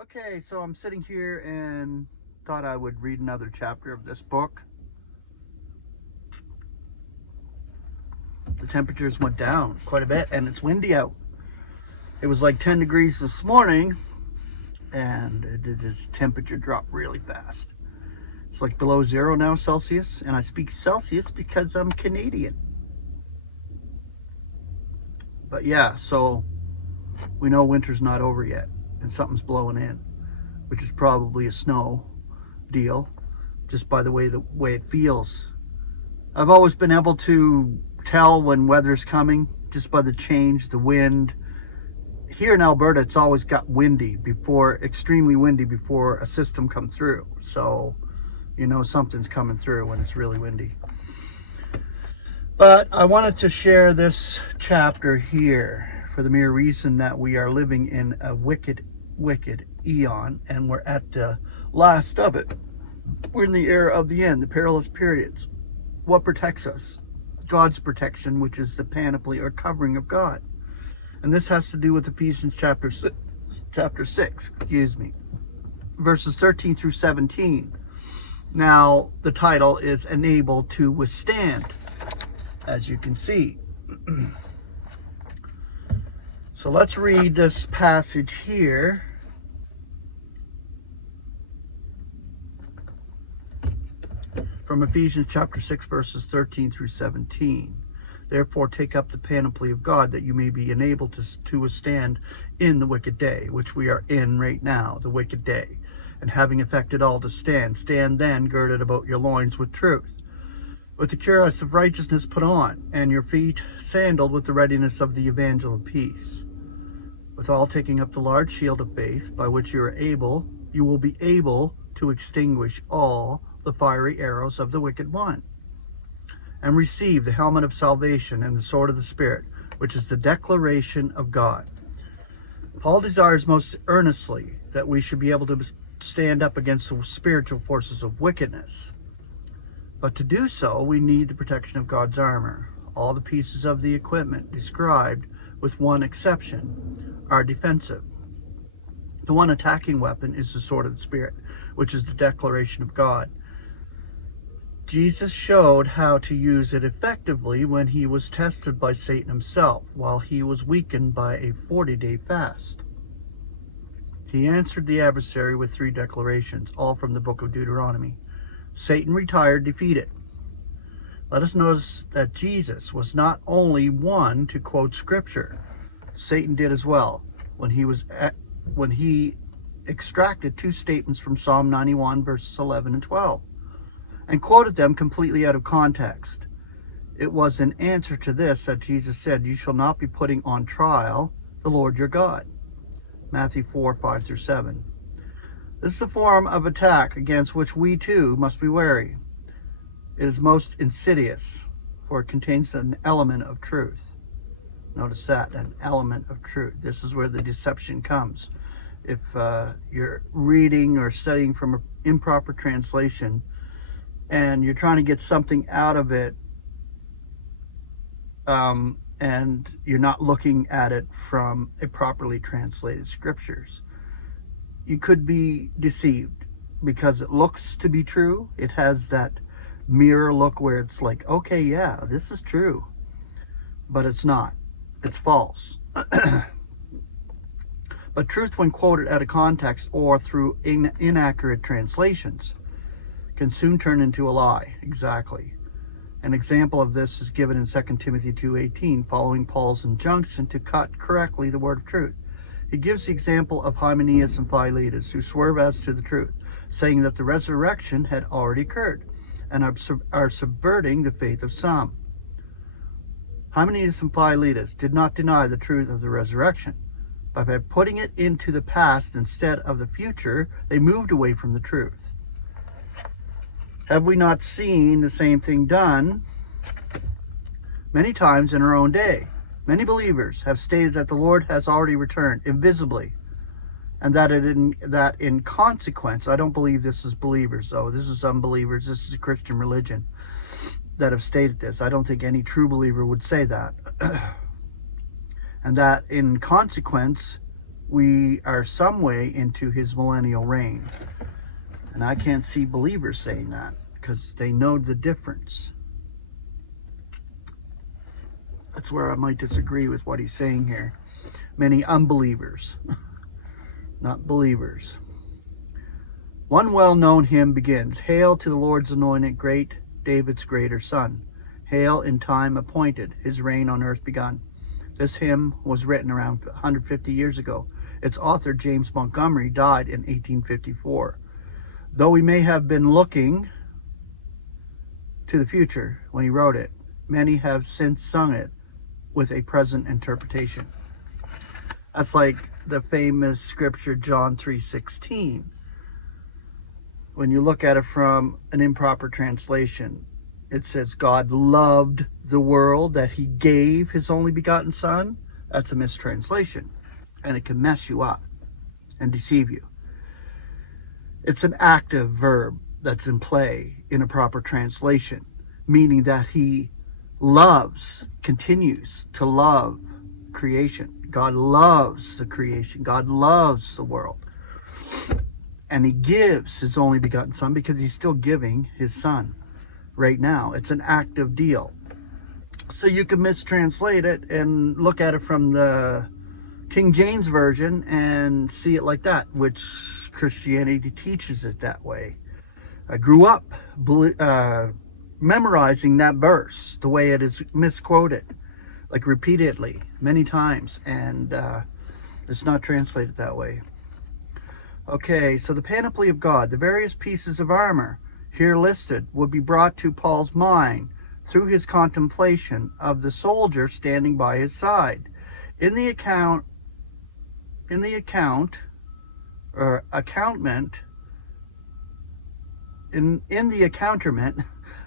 Okay, so I'm sitting here and thought I would read another chapter of this book. The temperatures went down quite a bit and it's windy out. It was like 10 degrees this morning and its temperature dropped really fast. It's like below 0 now Celsius, and I speak Celsius because I'm Canadian. But yeah, so we know winter's not over yet and something's blowing in, which is probably a snow deal, just by the way it feels. I've always been able to tell when weather's coming just by the change, the wind. Here in Alberta, it's always got windy before, extremely windy before a system comes through. So you know something's coming through when it's really windy. But I wanted to share this chapter here for the mere reason that we are living in a wicked eon, and we're at the last of it. We're in the era of the end, the perilous periods. What protects us? God's protection, which is the panoply or covering of God. And this has to do with Ephesians chapter 6, verses 13 through 17. Now, the title is Enabled to Withstand, as you can see. So let's read this passage here. From Ephesians chapter 6, verses 13 through 17. Therefore, take up the panoply of God, that you may be enabled to withstand in the wicked day, which we are in right now, the wicked day. And having effected all to stand, stand then girded about your loins with truth, with the cuirass of righteousness put on, and your feet sandaled with the readiness of the evangel of peace. Withal taking up the large shield of faith, by which you will be able to extinguish all the fiery arrows of the wicked one. And receive the helmet of salvation and the sword of the Spirit, which is the declaration of God. Paul desires most earnestly that we should be able to stand up against the spiritual forces of wickedness. But to do so, we need the protection of God's armor. All the pieces of the equipment described, with one exception, are defensive. The one attacking weapon is the sword of the Spirit, which is the declaration of God. Jesus showed how to use it effectively when he was tested by Satan himself, while he was weakened by a 40-day fast. He answered the adversary with 3 declarations, all from the book of Deuteronomy. Satan retired defeated. Let us notice that Jesus was not only one to quote scripture. Satan did as well when he extracted 2 statements from Psalm 91 verses 11 and 12 and quoted them completely out of context. It was in answer to this that Jesus said, "You shall not be putting on trial the Lord your God." Matthew 4, 5 through 7. This is a form of attack against which we too must be wary. It is most insidious, for it contains an element of truth. Notice that, an element of truth. This is where the deception comes. If you're reading or studying from an improper translation and you're trying to get something out of it, and you're not looking at it from a properly translated scriptures, you could be deceived because it looks to be true. It has that mirror look where it's like, okay, yeah, this is true, but it's not. It's false. But truth, when quoted out of context or through inaccurate translations, can soon turn into a lie. Exactly. An example of this is given in 2 Timothy 2:18, following Paul's injunction to cut correctly the word of truth. He gives the example of Hymenaeus and Philetus, who swerve as to the truth, saying that the resurrection had already occurred, and are subverting the faith of some. Hymenaeus and Philetus did not deny the truth of the resurrection, but by putting it into the past instead of the future, they moved away from the truth. Have we not seen the same thing done many times in our own day? Many believers have stated that the Lord has already returned invisibly, and that in consequence, I don't believe this is believers though, this is unbelievers, this is Christian religion that have stated this. I don't think any true believer would say that. And that in consequence, we are some way into his millennial reign. And I can't see believers saying that because they know the difference. That's where I might disagree with what he's saying here. Many unbelievers, not believers. One well-known hymn begins, Hail to the Lord's anointed, great David's greater son. Hail in time appointed, his reign on earth begun. This hymn was written around 150 years ago. Its author, James Montgomery, died in 1854. Though he may have been looking to the future when he wrote it, many have since sung it with a present interpretation. That's like the famous scripture John 3:16. When you look at it from an improper translation, it says God loved the world that he gave his only begotten son. That's a mistranslation, and it can mess you up and deceive you. It's an active verb that's in play in a proper translation, meaning that he loves, continues to love creation. God loves the creation. God loves the world. And he gives his only begotten son because he's still giving his son right now. It's an active deal. So you can mistranslate it and look at it from the King James Version and see it like that, which Christianity teaches it that way. I grew up memorizing that verse the way it is misquoted, like repeatedly, many times, and it's not translated that way. Okay, so the panoply of God, the various pieces of armor here listed, would be brought to Paul's mind through his contemplation of the soldier standing by his side. In the accountment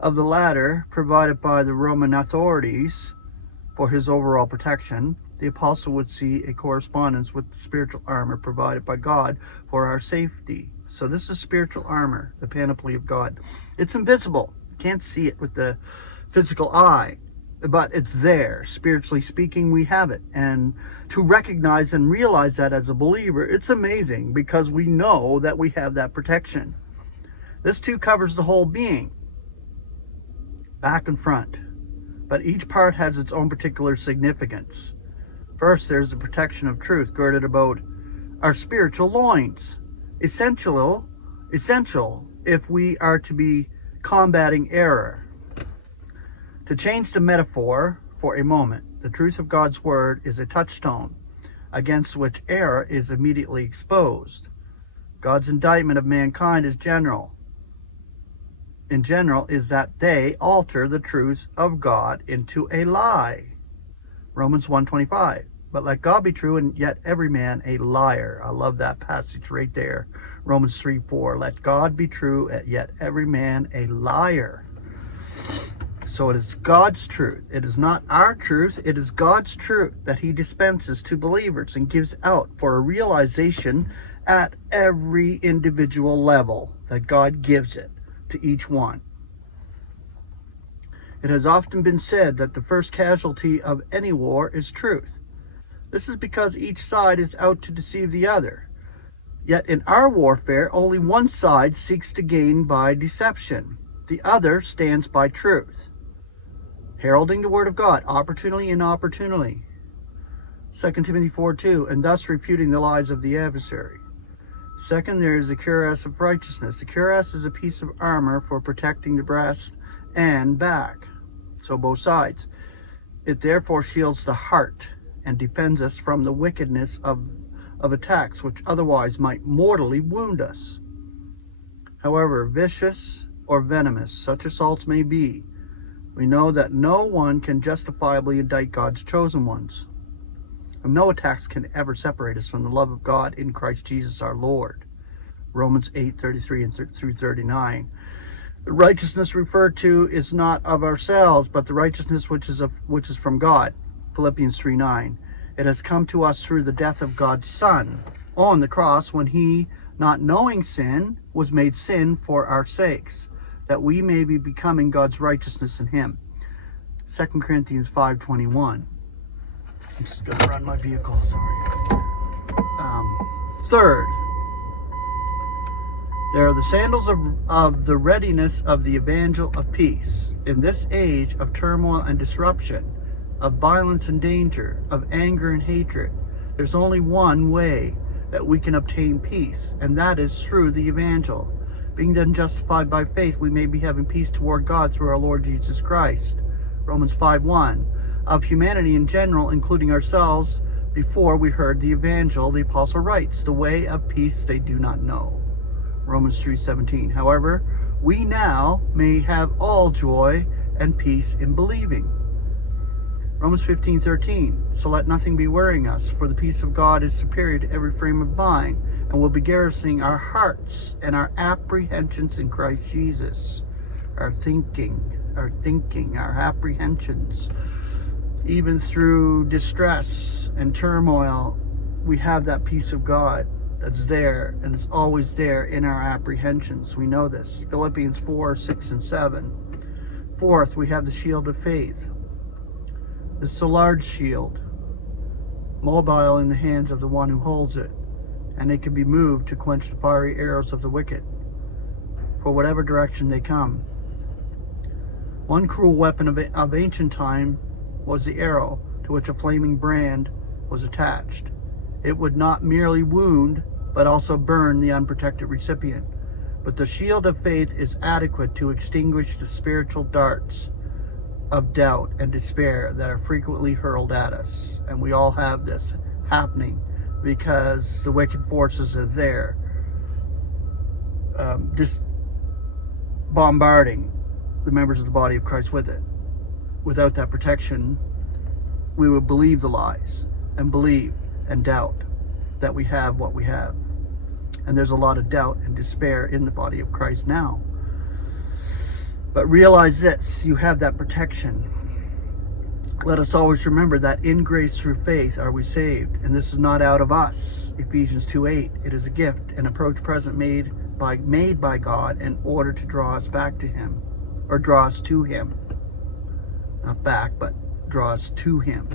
of the latter provided by the Roman authorities for his overall protection, the apostle would see a correspondence with the spiritual armor provided by God for our safety. So this is spiritual armor, the panoply of God. It's invisible. You can't see it with the physical eye, but it's there. Spiritually speaking, we have it. And to recognize and realize that as a believer, it's amazing because we know that we have that protection. This too covers the whole being, back and front, but each part has its own particular significance. First, there's the protection of truth girded about our spiritual loins. Essential if we are to be combating error. To change the metaphor for a moment, the truth of God's word is a touchstone against which error is immediately exposed. God's indictment of mankind is in general is that they alter the truth of God into a lie. Romans 1:25. But let God be true and yet every man a liar. I love that passage right there. Romans 3:4. Let God be true and yet every man a liar. So it is God's truth. It is not our truth. It is God's truth that he dispenses to believers and gives out for a realization at every individual level that God gives it to each one. It has often been said that the first casualty of any war is truth. This is because each side is out to deceive the other. Yet in our warfare, only one side seeks to gain by deception. The other stands by truth, heralding the word of God, opportunely and inopportunely. 2 Timothy 4:2, and thus refuting the lies of the adversary. Second, there is the cuirass of righteousness. The cuirass is a piece of armor for protecting the breast and back, so both sides. It therefore shields the heart and defends us from the wickedness of attacks which otherwise might mortally wound us. However vicious or venomous such assaults may be, we know that no one can justifiably indict God's chosen ones. And no attacks can ever separate us from the love of God in Christ Jesus our Lord. Romans 8:33 through 39. The righteousness referred to is not of ourselves, but the righteousness which is from God. Philippians 3:9. It has come to us through the death of God's Son on the cross, when he, not knowing sin, was made sin for our sakes, that we may be becoming God's righteousness in him. 2 Corinthians 5:21. I'm just going to run my vehicle, sorry. Third, there are the sandals of the readiness of the evangel of peace. In this age of turmoil and disruption, of violence and danger, of anger and hatred, there's only one way that we can obtain peace, and that is through the evangel. Being then justified by faith, we may be having peace toward God through our Lord Jesus Christ. Romans 5:1. Of humanity in general, including ourselves, before we heard the evangel, the apostle writes, the way of peace they do not know. Romans 3:17. However, we now may have all joy and peace in believing. Romans 15:13. So let nothing be worrying us, for the peace of God is superior to every frame of mind, and will be garrisoning our hearts and our apprehensions in Christ Jesus. Our thinking, our apprehensions. Even through distress and turmoil, we have that peace of God that's there, and it's always there in our apprehensions. We know this. Philippians 4:6 and 7. Fourth, we have the shield of faith. This is a large shield, mobile in the hands of the one who holds it, and it can be moved to quench the fiery arrows of the wicked, for whatever direction they come. One cruel weapon of ancient time was the arrow, to which a flaming brand was attached. It would not merely wound, but also burn the unprotected recipient. But the shield of faith is adequate to extinguish the spiritual darts of doubt and despair that are frequently hurled at us. And we all have this happening because the wicked forces are there, just bombarding the members of the body of Christ with it. Without that protection, we would believe the lies and believe and doubt that we have what we have. And there's a lot of doubt and despair in the body of Christ now. But realize this, you have that protection. Let us always remember that in grace through faith are we saved. And this is not out of us. Ephesians 2:8. It is a gift, an approach present made by God in order to draw us back to Him. Or draw us to Him. Not back, but draw us to Him.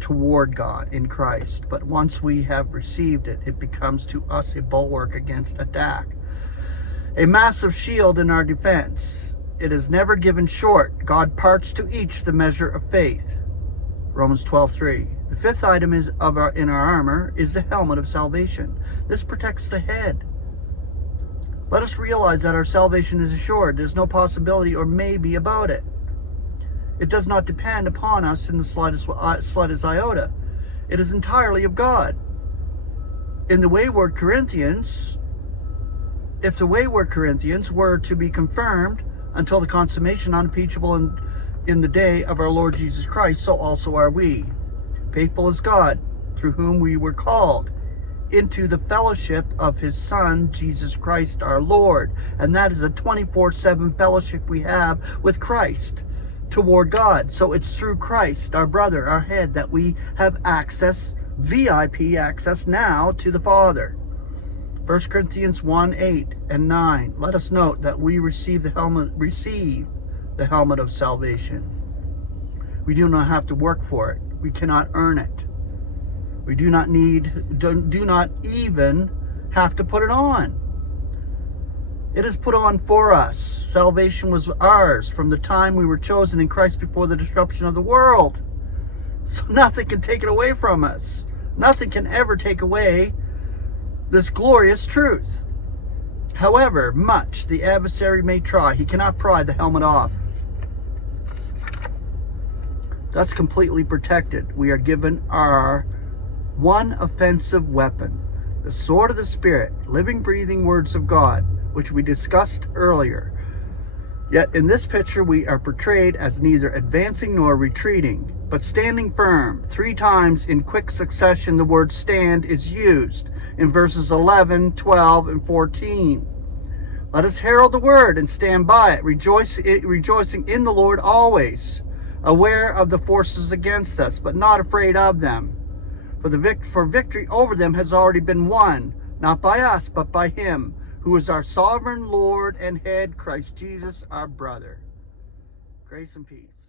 Toward God in Christ. But once we have received it, it becomes to us a bulwark against attack. A massive shield in our defense. It is never given short. God parts to each the measure of faith. Romans 12:3. The fifth item in our armor is the helmet of salvation. This protects the head. Let us realize that our salvation is assured. There's no possibility or maybe about it. It does not depend upon us in the slightest iota. It is entirely of God. In the wayward Corinthians, if the wayward Corinthians were to be confirmed until the consummation unimpeachable in the day of our Lord Jesus Christ, so also are we. Faithful is God, through whom we were called into the fellowship of His Son, Jesus Christ our Lord. And that is a 24/7 fellowship we have with Christ toward God. So it's through Christ, our brother, our head, that we have access, VIP access now to the Father. 1 Corinthians 1:8 and 9. Let us note that we receive the helmet of salvation. We do not have to work for it. We cannot earn it. We do not even have to put it on. It is put on for us. Salvation was ours from the time we were chosen in Christ before the disruption of the world. So nothing can take it away from us. Nothing can ever take away this glorious truth. However much the adversary may try, he cannot pry the helmet off. That's completely protected. We are given our one offensive weapon, the sword of the Spirit, living, breathing words of God, which we discussed earlier. Yet in this picture we are portrayed as neither advancing nor retreating, but standing firm. 3 times in quick succession the word stand is used in verses 11, 12, and 14. Let us herald the word and stand by it, rejoicing in the Lord always, aware of the forces against us, but not afraid of them. For victory over them has already been won, not by us, but by Him, who is our sovereign Lord and head, Christ Jesus, our brother. Grace and peace.